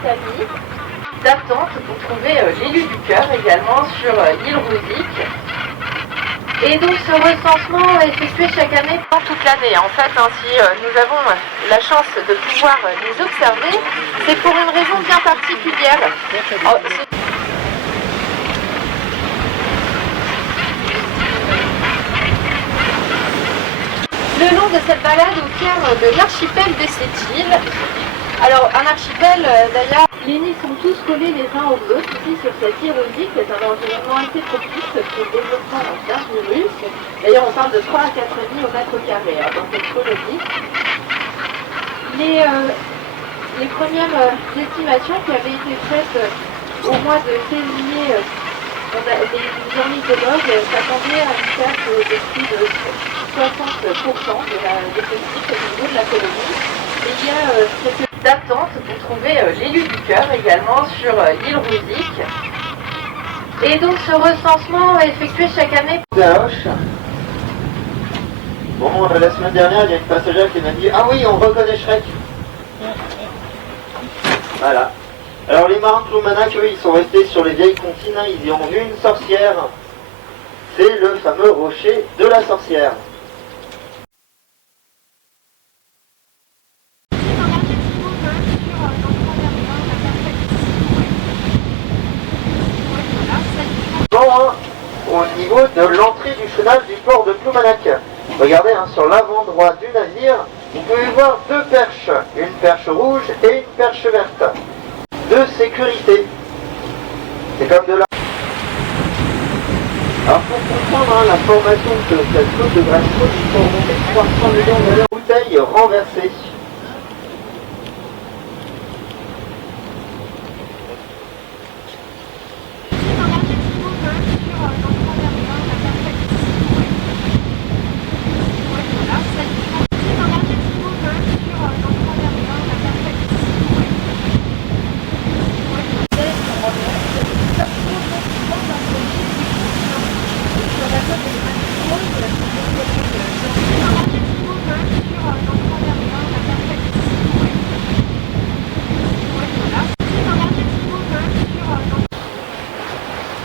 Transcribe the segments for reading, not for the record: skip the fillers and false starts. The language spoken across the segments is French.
Italie d'attente pour trouver l'élu du cœur également sur l'île Rouzic. Et donc ce recensement est effectué chaque année pendant toute l'année. En fait, si nous avons la chance de pouvoir les observer, c'est pour une raison bien particulière. Le nom de cette balade au cœur de l'archipel des Sept-Îles. Alors, un archipel, d'ailleurs, les nids sont tous collés les uns aux autres, ici sur cette île Rouzic, c'est un environnement assez propice pour le développement d'un virus. D'ailleurs, on parle de 3 à 4 nids au mètre carré dans cette colonie. Les premières estimations qui avaient été faites au mois de février, les ornithologues s'attendaient à une perte de plus de 60% de l'effectif au niveau de la colonie. Et il y a quelques d'attente pour trouver l'élu du cœur également sur l'île Rouzic. Et donc ce recensement est effectué chaque année. Bon, la semaine dernière, il y a une passagère qui m'a dit « Ah oui, on reconnaît Shrek !» Voilà. Alors les marins de Ploumanac, eux, ils sont restés sur les vieilles comptines, ils y ont vu une sorcière. C'est le fameux rocher de la sorcière. Au niveau de l'entrée du chenal du port de Ploumanac. Regardez, sur l'avant-droit du navire, vous pouvez voir deux perches, une perche rouge et une perche verte, de sécurité. C'est comme de la... Alors pour comprendre la formation de cette côte de Graceful, il faut remonter 300 millions de bouteilles renversées.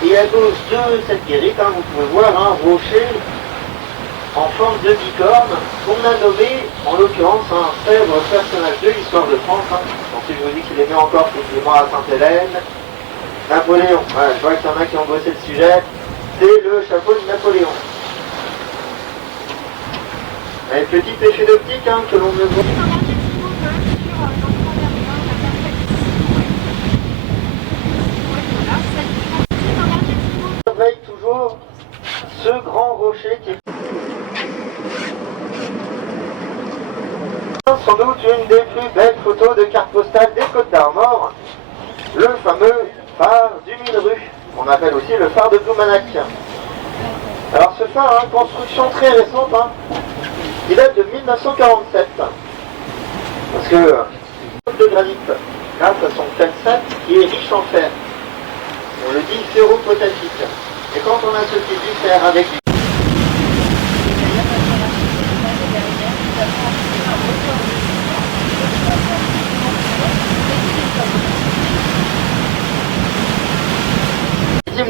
Et à cause de cette guérite, vous pouvez voir un rocher en forme de bicorne qu'on a nommé, en l'occurrence, un célèbre personnage de l'histoire de France. Donc si je vous dis qu'il est né encore effectivement à Sainte-Hélène, Napoléon. Voilà, je vois qu'il y en a qui ont bossé le sujet. C'est le chapeau de Napoléon. Avec petit effet d'optique que l'on ne voit. Surveille toujours ce grand rocher qui est sans doute une des plus belles photos de carte postale des Côtes d'Armor, le fameux phare du Mille-Rue, qu'on appelle aussi le phare de Ploumanac. Alors ce phare, construction très récente, il date de 1947, parce que de granit, grâce à son calcite qui est riche en fer, on le dit ferropotassique. Et quand on associe du fer avec du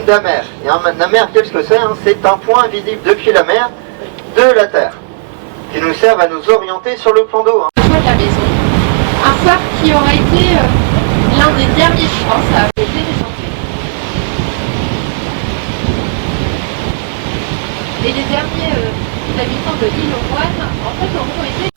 d'amer. Et un amer, qu'est-ce que c'est C'est un point visible depuis la mer de la Terre, qui nous sert à nous orienter sur le plan d'eau. De la maison. Un phare qui aurait été l'un des derniers, je pense, à avoir été descendu. Et les derniers habitants de l'île aux Moines, en fait, ont été